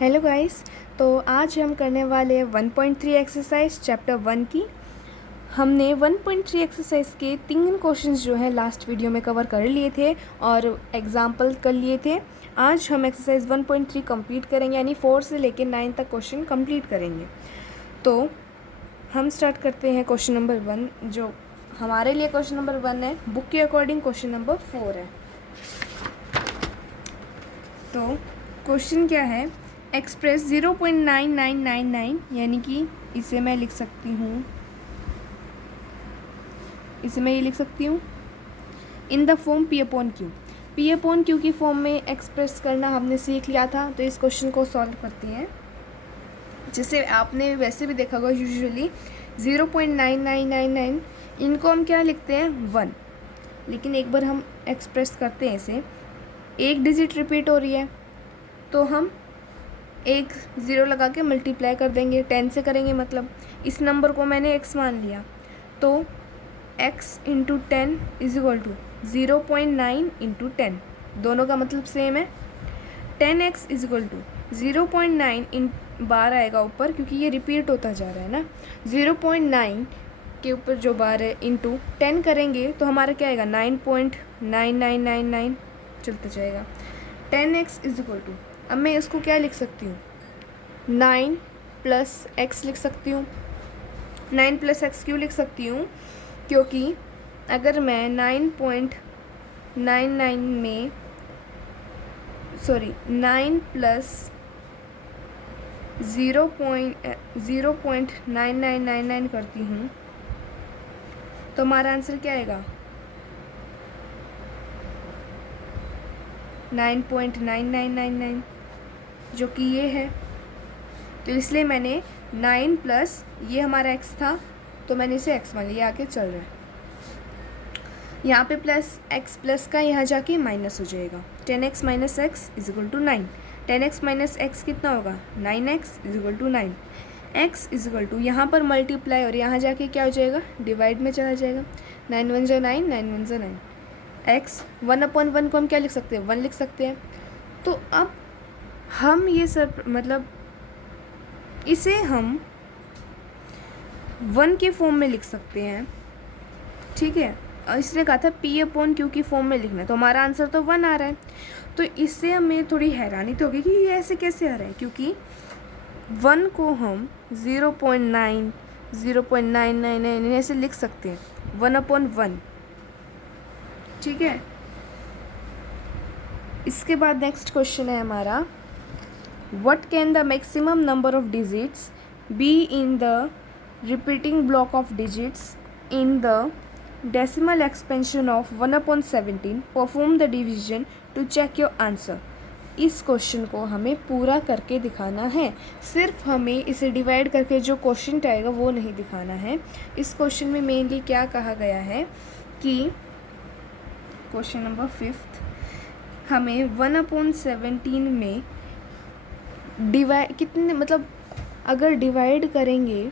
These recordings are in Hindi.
Hello guys. तो आज हम करने वाले हैं 1.3 एक्सरसाइज चैप्टर 1 की। हमने 1.3 एक्सरसाइज के 3 क्वेश्चंस जो है लास्ट वीडियो में कवर कर लिए थे और एग्जाम्पल कर लिए थे। आज हम एक्सरसाइज 1.3 कंप्लीट करेंगे, यानी 4 से लेकर 9 तक क्वेश्चन कंप्लीट करेंगे। तो हम स्टार्ट करते हैं क्वेश्चन नंबर 1। जो हमारे लिए क्वेश्चन नंबर 1 है, बुक के अकॉर्डिंग क्वेश्चन नंबर 4 है। तो क्वेश्चन क्या है, एक्सप्रेस 0.9999, यानी कि इसे मैं लिख सकती हूँ, इसे मैं ये लिख सकती हूँ इन the form P upon Q। P upon Q की फॉर्म में एक्सप्रेस करना हमने सीख लिया था। तो इस क्वेश्चन को सॉल्व करते हैं। जैसे आपने वैसे भी देखा होगा, यूजुअली 0.9999 इनको हम क्या लिखते हैं 1, लेकिन एक बार हम एक्सप्रेस करते हैं इसे, एक डिजिट रिपीट हो रही है तो हम एक ज़ीरो लगा के मल्टीप्लाई कर देंगे, 10 से करेंगे। मतलब इस नंबर को मैंने x मान लिया, तो x into 10 is equal to 0.9 into 10, दोनों का मतलब सेम है। 10x इज इक्वल टू 0.9 इन बार आएगा ऊपर, क्योंकि ये रिपीट होता जा रहा है ना। 0.9 के ऊपर जो बार है इंटू 10 करेंगे तो हमारा क्या आएगा 9.9999 चलता जाएगा। 10x इज इक्वल टू, अब मैं इसको क्या लिख सकती हूँ, 9 प्लस एक्स लिख सकती हूँ। 9 प्लस एक्स क्यों लिख सकती हूँ, क्योंकि अगर मैं 9.99 में 9 प्लस 0.9999 करती हूँ तो हमारा आंसर क्या आएगा 9.9999, जो कि ये है। तो इसलिए मैंने 9 प्लस ये हमारा x था तो मैंने इसे x मान लिया, आके चल रहा है। यहाँ पे प्लस x प्लस का यहाँ जाके माइनस हो जाएगा। 10x minus x is equal to 9। 10x minus x कितना होगा 9x is equal to 9। x is equal to यहाँ पर मल्टीप्लाई और यहाँ जाके क्या हो जाएगा डिवाइड में चला जाएगा। 9 1 जा 9, 9 1 जा 9। x 1 अपॉन 1 को हम क्या लिख सकते हैं 1 लिख सकते हैं। तो अब हम ये सब मतलब इसे हम 1 के फॉर्म में लिख सकते हैं, ठीक है। और इसने कहा था P अपॉन Q की फॉर्म में लिखना है, तो हमारा आंसर तो 1 आ रहा है। तो इससे हमें थोड़ी हैरानी तो होगी कि ये ऐसे कैसे आ रहा है, क्योंकि 1 को हम 0.9 0.999 ऐसे लिख सकते हैं 1 अपॉन 1, ठीक है। इसके बाद नेक्स्ट क्वेश्चन है हमारा, what can the maximum number of digits be in the repeating block of digits in the decimal expansion of 1/17, perform the division to check your answer. इस क्वेश्चन को हमें पूरा करके दिखाना है, सिर्फ हमें इसे डिवाइड करके जो क्वेश्चन आएगा वो नहीं दिखाना है। इस क्वेश्चन में मेनली क्या कहा गया है कि क्वेश्चन नंबर 5 हमें 1/17 में डिवाइड कितने, मतलब अगर डिवाइड करेंगे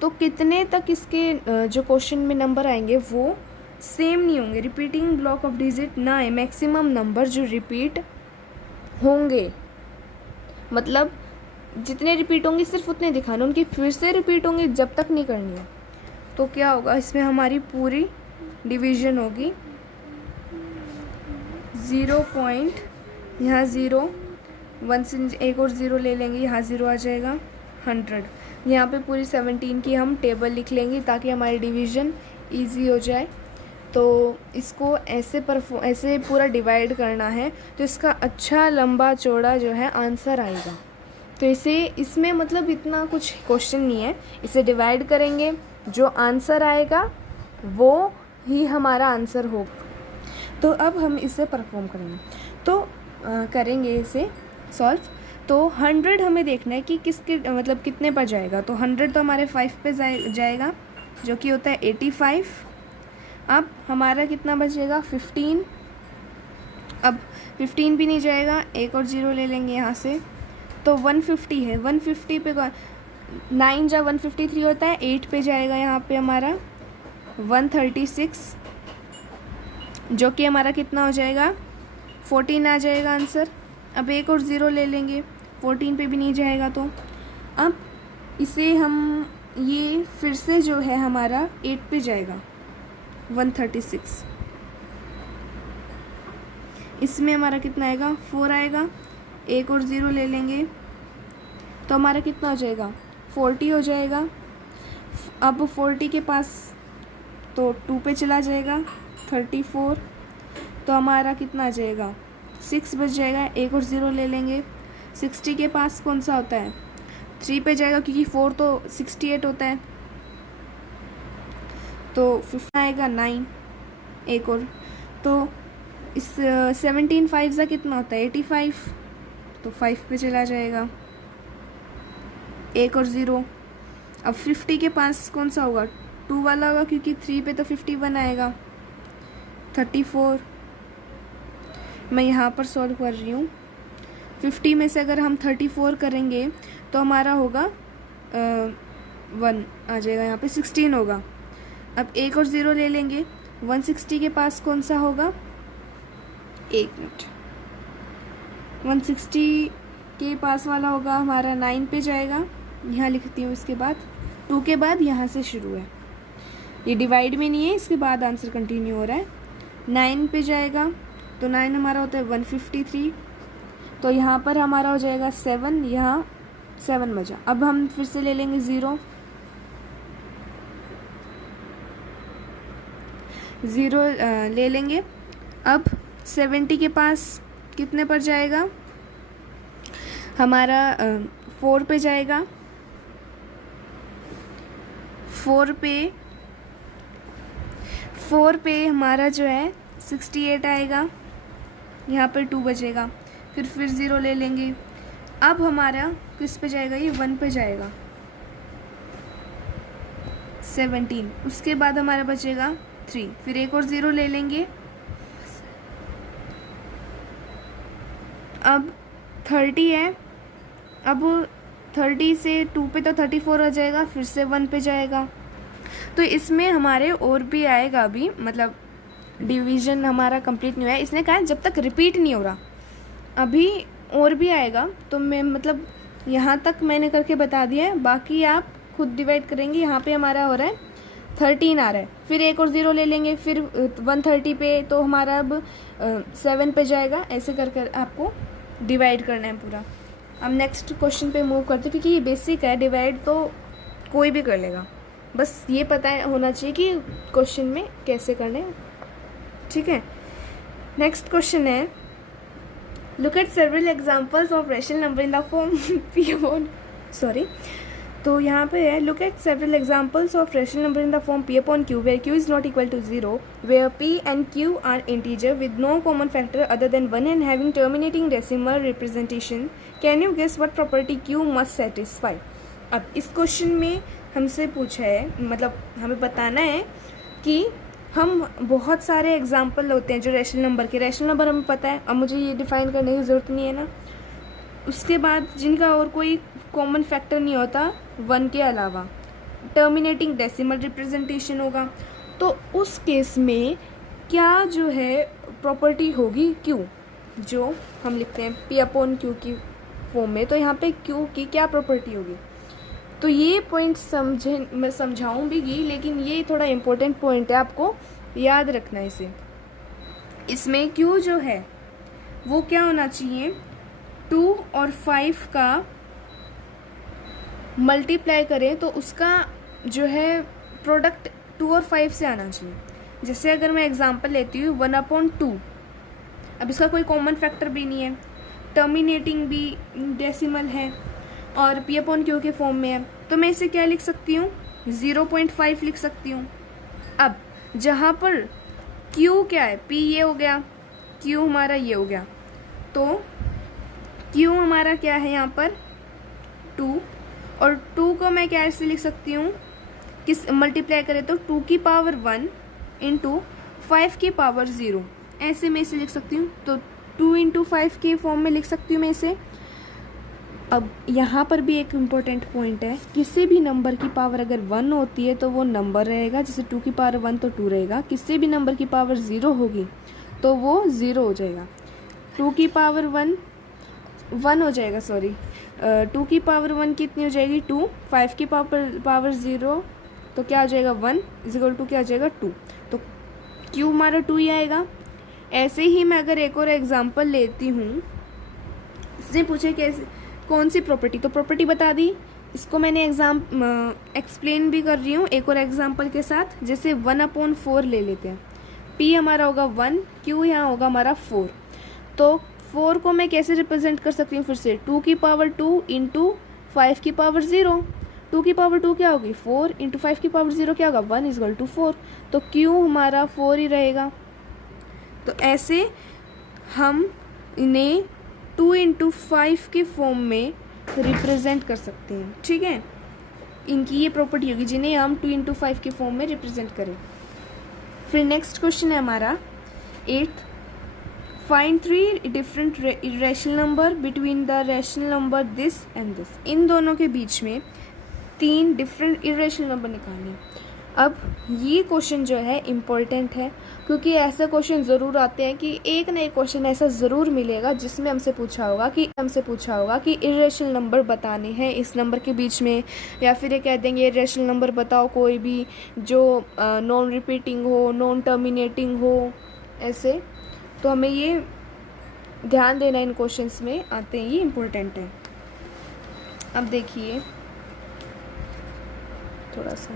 तो कितने तक इसके जो क्वेश्चन में नंबर आएंगे वो सेम नहीं होंगे, रिपीटिंग ब्लॉक ऑफ डिजिट ना है, मैक्सिमम नंबर जो रिपीट होंगे, मतलब जितने रिपीट होंगे सिर्फ उतने दिखाने, उनकी फिर से रिपीट होंगे जब तक नहीं करनी है। तो क्या होगा, इसमें हमारी पूरी डिवीजन होगी 0 पॉइंट, यहाँ 0 1 से एक और 0 ले लेंगे, यहाँ 0 आ जाएगा 100। यहाँ पे पूरी 17 की हम टेबल लिख लेंगे ताकि हमारी डिवीज़न इजी हो जाए। तो इसको ऐसे पूरा डिवाइड करना है, तो इसका अच्छा लंबा चौड़ा जो है आंसर आएगा। तो इसमें मतलब इतना कुछ क्वेश्चन नहीं है, इसे डिवाइड करेंगे, जो आंसर आएगा वो ही हमारा आंसर होगा। तो अब हम इसे परफॉर्म करेंगे, तो करेंगे इसे सॉल्व। तो 100 हमें देखना है कि किसके मतलब कितने पर जाएगा। तो 100 तो हमारे 5 पे जाएगा, जो कि होता है 85। अब हमारा कितना बचेगा 15। अब 15 भी नहीं जाएगा, एक और 0 ले लेंगे यहाँ से, तो 150 है। 150 पे 9 जा 153 होता है, 8 पे जाएगा यहाँ पे हमारा 136, जो कि हमारा कितना हो जाएगा 14 आ जाएगा आंसर। अब एक और 0 ले लेंगे, 14 पे भी नहीं जाएगा। तो अब इसे हम ये फिर से जो है हमारा 8 पे जाएगा 136। इसमें हमारा कितना आएगा 4 आएगा, एक और ज़ीरो ले लेंगे तो हमारा कितना हो जाएगा 40 हो जाएगा। अब 40 के पास तो 2 पे चला जाएगा 34, तो हमारा कितना आ जाएगा 6 बच जाएगा, एक और ज़ीरो ले लेंगे। 60 के पास कौन सा होता है 3 पे जाएगा क्योंकि 4 तो 68 होता है, तो 50 आएगा 9, एक और। तो इस 17 5 का कितना होता है 85, तो 5 पे चला जाएगा, एक और ज़ीरो। अब 50 के पास कौन सा होगा 2 वाला होगा क्योंकि 3 पे तो 51 आएगा 34। मैं यहाँ पर सॉल्व कर रही हूँ। 50 में से अगर हम 34 करेंगे तो हमारा होगा 1 आ जाएगा, यहाँ पे 16 होगा। अब एक और ज़ीरो ले लेंगे। 160 के पास कौन सा होगा, एक मिनट, 160 के पास वाला होगा हमारा 9 पे जाएगा, यहाँ लिखती हूँ। इसके बाद 2 के बाद यहाँ से शुरू है, ये डिवाइड में नहीं है, इसके बाद आंसर कंटिन्यू हो रहा है। 9 पे जाएगा तो 9 हमारा होता है 153, तो यहाँ पर हमारा हो जाएगा 7, यहाँ 7 बचा। अब हम फिर से ले लेंगे ज़ीरो ले लेंगे। अब 70 के पास कितने पर जाएगा हमारा 4 पे जाएगा, 4 पे हमारा जो है 68 आएगा, यहाँ पर 2 बचेगा, फिर ज़ीरो ले लेंगे। अब हमारा किस पे जाएगा, ये 1 पे जाएगा 17, उसके बाद हमारा बचेगा 3, फिर एक और ज़ीरो ले लेंगे। अब 30 है, अब 30 से 2 पे तो 34 आ जाएगा, फिर से 1 पे जाएगा। तो इसमें हमारे और भी आएगा अभी, मतलब डिवीज़न हमारा कंप्लीट नहीं हुआ है। इसने कहा जब तक रिपीट नहीं हो रहा अभी और भी आएगा, तो मैं मतलब यहाँ तक मैंने करके बता दिया है, बाकी आप खुद डिवाइड करेंगे। यहाँ पे हमारा हो रहा है 13 आ रहा है, फिर एक और ज़ीरो ले लेंगे, फिर 130 पे तो हमारा अब 7 पे जाएगा। ऐसे कर कर आपको डिवाइड करना है पूरा। अब नेक्स्ट क्वेश्चन पे मूव करते हैं, क्योंकि ये बेसिक है, डिवाइड तो कोई भी कर लेगा, बस ये पता होना चाहिए कि क्वेश्चन में कैसे करने हैं, ठीक है। नेक्स्ट क्वेश्चन है, look at several examples of rational number in the form p upon, sorry, तो यहाँ पे है look at several examples of rational number in the form p upon q where q is not equal to 0, where p and q are integer with no common factor other than 1 and having terminating decimal representation. Can you guess what property q must satisfy. अब इस क्वेश्चन में हमसे पूछा है, मतलब हमें बताना है कि हम बहुत सारे एग्जाम्पल होते हैं जो रेशनल नंबर के, रेशनल नंबर हमें पता है, अब मुझे ये डिफ़ाइन करने की ज़रूरत नहीं है ना। उसके बाद जिनका और कोई कॉमन फैक्टर नहीं होता 1 के अलावा, टर्मिनेटिंग डेसिमल रिप्रेजेंटेशन होगा, तो उस केस में क्या जो है प्रॉपर्टी होगी q, जो हम लिखते हैं p अपॉन q की फॉर्म में, तो यहाँ पे q की क्या प्रॉपर्टी होगी। तो ये पॉइंट मैं समझाऊँ भी, लेकिन ये थोड़ा इम्पोर्टेंट पॉइंट है, आपको याद रखना है इसे। इसमें q जो है वो क्या होना चाहिए, 2 और 5 का मल्टीप्लाई करें तो उसका जो है प्रोडक्ट 2 और 5 से आना चाहिए। जैसे अगर मैं एग्जांपल लेती हूँ 1/2, अब इसका कोई कॉमन फैक्टर भी नहीं है, टर्मिनेटिंग भी डेसिमल है और p अपॉन q के फॉर्म में है, तो मैं इसे क्या लिख सकती हूँ 0.5 लिख सकती हूँ। अब जहाँ पर q क्या है, p ये हो गया, q हमारा ये हो गया, तो q हमारा क्या है यहाँ पर 2, और 2 को मैं क्या ऐसे लिख सकती हूँ, किस मल्टीप्लाई करें तो 2 की पावर 1 इंटू 5 की पावर 0, ऐसे मैं इसे लिख सकती हूँ। तो 2 इंटू 5 के फॉर्म में लिख सकती हूँ मैं इसे। अब यहाँ पर भी एक इम्पोर्टेंट पॉइंट है, किसी भी नंबर की पावर अगर 1 होती है तो वो नंबर रहेगा, जैसे 2 की पावर 1 तो 2 रहेगा, किसी भी नंबर की पावर 0 होगी तो वो 0 हो जाएगा। 2 की पावर 1 1 हो जाएगा, सॉरी 2 की पावर 1 कितनी हो जाएगी 2, 5 की पावर 0 तो क्या हो जाएगा 1 इजिकल टू क्या हो जाएगा 2, तो क्यू हमारा 2 ही आएगा। ऐसे ही मैं अगर एक और एग्जांपल लेती हूँ, इसने पूछे कैसे कौन सी प्रॉपर्टी, तो प्रॉपर्टी बता दी, इसको मैंने एक्सप्लेन भी कर रही हूँ एक और एग्जांपल के साथ। जैसे 1/4 ले लेते हैं, P हमारा होगा 1, Q यहाँ होगा हमारा 4, तो 4 को मैं कैसे रिप्रेजेंट कर सकती हूँ फिर से 2 की पावर 2 इंटू 5 की पावर 0, 2 की पावर 2 क्या होगी 4 इंटू 5 की पावर 0 क्या होगा 1 इजकल टू 4, तो Q हमारा 4 ही रहेगा। तो ऐसे हम इन्हें 2 इंटू 5 के फॉर्म में रिप्रेजेंट कर सकते हैं, ठीक है। इनकी ये प्रॉपर्टी होगी जिन्हें हम 2 इंटू 5 के फॉर्म में रिप्रेजेंट करें। फिर नेक्स्ट क्वेश्चन है हमारा 8th, find 3 different irrational number between the rational number this and this. इन दोनों के बीच में 3 डिफरेंट इरेशनल नंबर निकालने। अब ये क्वेश्चन जो है इम्पोर्टेंट है, क्योंकि ऐसे क्वेश्चन ज़रूर आते हैं कि एक ना एक क्वेश्चन ऐसा ज़रूर मिलेगा जिसमें हमसे पूछा होगा कि इरेशनल नंबर बताने हैं इस नंबर के बीच में, या फिर ये कह देंगे इरेशनल नंबर बताओ कोई भी जो नॉन रिपीटिंग हो, नॉन टर्मिनेटिंग हो, ऐसे। तो हमें ये ध्यान देना इन क्वेश्चंस में आते हैं, ये इम्पोर्टेंट है। अब देखिए थोड़ा सा,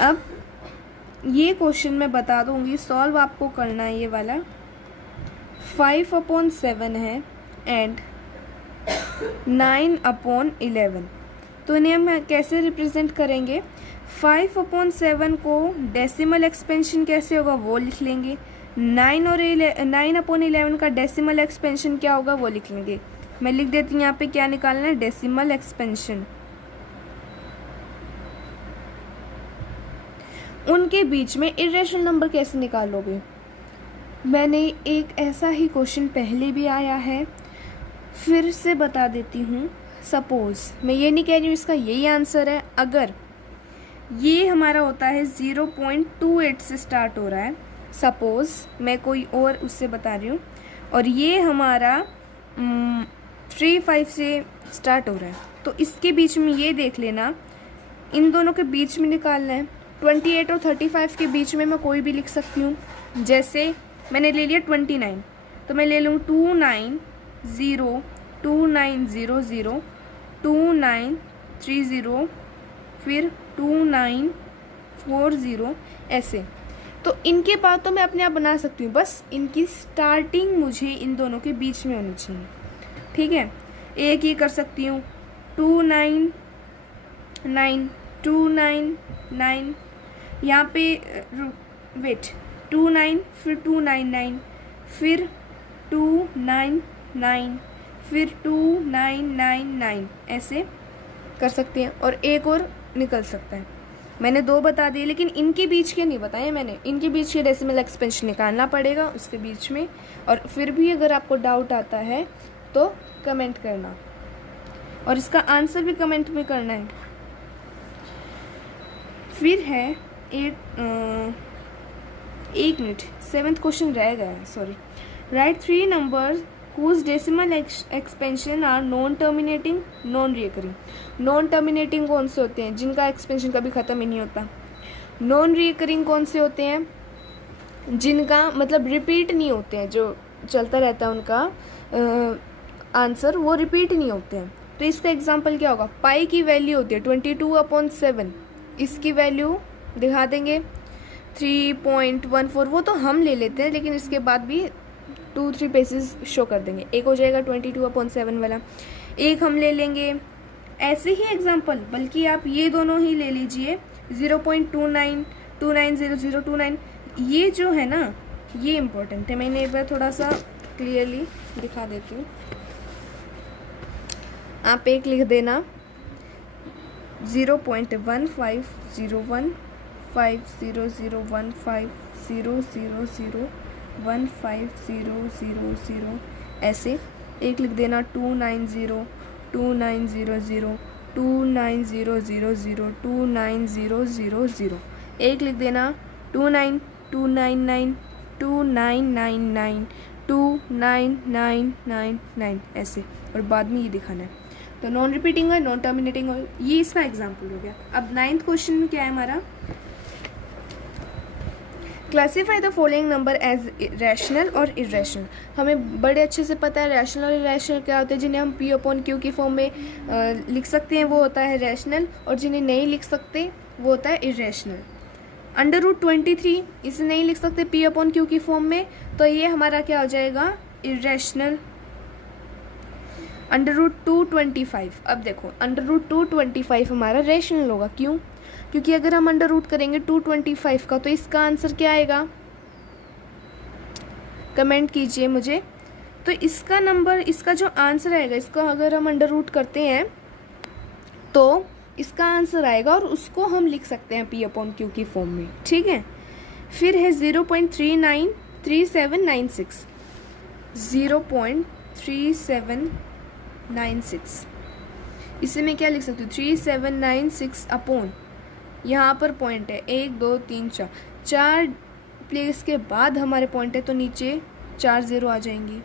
अब ये क्वेश्चन मैं बता दूंगी, सॉल्व आपको करना है ये वाला। 5/7 है एंड 9/11, तो इन्हें हम कैसे रिप्रेजेंट करेंगे। 5/7 को डेसिमल एक्सपेंशन कैसे होगा वो लिख लेंगे, 9/11 का डेसिमल एक्सपेंशन क्या होगा वो लिख लेंगे। मैं लिख देती हूँ यहाँ पे क्या निकालना है, डेसिमल एक्सपेंशन। उनके बीच में इरेशनल नंबर कैसे निकालोगे। मैंने एक ऐसा ही क्वेश्चन पहले भी आया है, फिर से बता देती हूँ। सपोज़ मैं ये नहीं कह रही हूँ इसका यही आंसर है, अगर ये हमारा होता है 0.28 से स्टार्ट हो रहा है, सपोज़ मैं कोई और उससे बता रही हूँ, और ये हमारा 35 से स्टार्ट हो रहा है, तो इसके बीच में ये देख लेना, इन दोनों के बीच में निकालना है। 28 और 35 के बीच में मैं कोई भी लिख सकती हूँ। जैसे मैंने ले लिया 29, तो मैं ले लूँ 29 0 29 00 2930 फिर 2940 ऐसे। तो इनके बाद तो मैं अपने आप बना सकती हूँ, बस इनकी स्टार्टिंग मुझे इन दोनों के बीच में होनी चाहिए, ठीक है। एक ही कर सकती हूँ 299 299, यहाँ पे वेट 29 फिर 299 फिर 299 फिर 2999 ऐसे कर सकते हैं, और एक और निकल सकता है। मैंने 2 बता दिए, लेकिन इनके बीच के नहीं बताए मैंने, इनके बीच के डेसिमल एक्सपेंशन निकालना पड़ेगा उसके बीच में। और फिर भी अगर आपको डाउट आता है तो कमेंट करना, और इसका आंसर भी कमेंट में करना है। फिर है 1 मिनट 7th क्वेश्चन रह गया है, sorry. Right 3 numbers whose decimal expansion are non terminating non recurring. Non terminating कौन से होते हैं, जिनका एक्सपेंशन कभी ख़त्म ही नहीं होता। नॉन रिकरिंग कौन से होते हैं, जिनका मतलब रिपीट नहीं होते हैं, जो चलता रहता है उनका आंसर वो रिपीट नहीं होते हैं। तो इसका एग्जांपल क्या होगा, पाई की वैल्यू होती है 22/7, इसकी वैल्यू दिखा देंगे 3.14, वो तो हम ले लेते हैं, लेकिन इसके बाद भी 2-3 पेजेस शो कर देंगे। एक हो जाएगा 22/7 वाला, एक हम ले लेंगे ऐसे ही एग्जांपल, बल्कि आप ये दोनों ही ले लीजिए 0.29 290029। ये जो है ना ये इम्पोर्टेंट है, मैंने एक बार थोड़ा सा क्लियरली दिखा देती हूँ। आप एक लिख देना 0.1501 50015 000 15000 ऐसे। एक लिख देना 290 2900 29000 29000। एक लिख देना 29 299 2999299999 ऐसे, और बाद में ये दिखाना है। तो नॉन रिपीटिंग है, नॉन टर्मिनेटिंग है, ये इसका एग्जाम्पल हो गया। अब 9th क्वेश्चन में क्या है हमारा, classify the following number as rational और इरेशनल। हमें बड़े अच्छे से पता है रैशनल और इरेशनल क्या होते हैं। जिन्हें हम पी अपॉन क्यू की फॉर्म में लिख सकते हैं वो होता है रैशनल, और जिन्हें नहीं लिख सकते वो होता है इरेशनल। √23 इसे नहीं लिख सकते पी अपॉन क्यू की फॉर्म में, तो ये हमारा क्या हो जाएगा, इरेशनल। √225, अब देखो √225 हमारा रैशनल होगा। क्यों? क्योंकि अगर हम अंडर रूट करेंगे 225 का, तो इसका आंसर क्या आएगा, कमेंट कीजिए मुझे। तो इसका नंबर, इसका जो आंसर आएगा, इसका अगर हम अंडर रूट करते हैं तो इसका आंसर आएगा, और उसको हम लिख सकते हैं पी अपॉन क्यू की फॉर्म में, ठीक है। फिर है 0.393796, 0.3796, इसे मैं क्या लिख सकती हूँ, 3796 अपॉन, यहाँ पर पॉइंट है 1 2 3 4, 4 प्लेस के बाद हमारे पॉइंट है, तो नीचे 4 0 आ जाएंगी,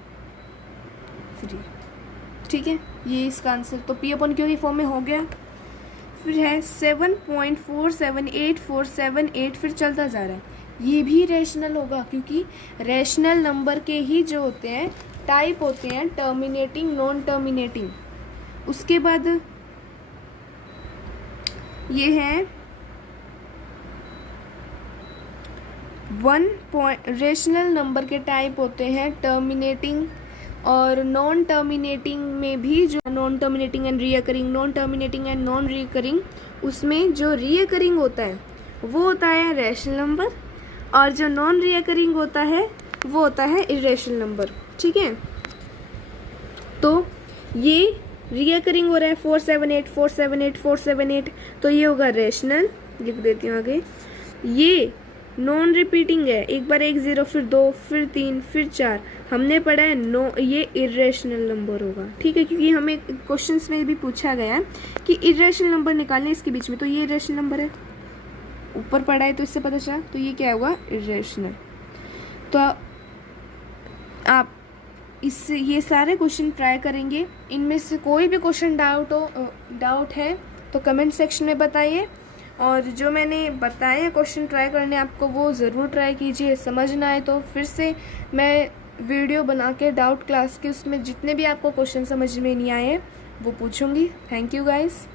3, ठीक है। ये इसका आंसर तो पी अपॉन क्यू की फॉर्म में हो गया। फिर है 7.478478, फिर चलता जा रहा है, ये भी रैशनल होगा, क्योंकि रैशनल नंबर के ही जो होते हैं टाइप होते हैं टर्मिनेटिंग, नॉन टर्मिनेटिंग। उसके बाद ये है रेशनल नंबर के टाइप होते हैं टर्मिनेटिंग और नॉन टर्मिनेटिंग में भी, जो non terminating and recurring, non terminating and non recurring, उसमें जो रीअकरिंग होता है वो होता है रैशनल नंबर, और जो नॉन रीअकरिंग होता है वो होता है इरेशनल नंबर, ठीक है। तो ये रीअकरिंग हो रहा है 478 478 478, तो ये होगा रैशनल, लिख देती हूँ आगे। ये नॉन रिपीटिंग है, एक बार 1 0 फिर 2 फिर 3 फिर 4, हमने पढ़ा है नो, ये इरेशनल नंबर होगा, ठीक है। क्योंकि हमें क्वेश्चंस में भी पूछा गया कि इरेशनल नंबर निकालने इसके बीच में, तो ये इरेशनल नंबर है, ऊपर पढ़ा है तो इससे पता चला, तो ये क्या होगा, इरेशनल। तो आप इससे ये सारे क्वेश्चन ट्राई करेंगे, इनमें से कोई भी क्वेश्चन डाउट है तो कमेंट सेक्शन में बताइए, और जो मैंने बताया क्वेश्चन ट्राई करने आपको, वो ज़रूर ट्राई कीजिए। समझ ना आए तो फिर से मैं वीडियो बना के डाउट क्लास के उसमें जितने भी आपको क्वेश्चन समझ में नहीं आए वो पूछूंगी। Thank you guys.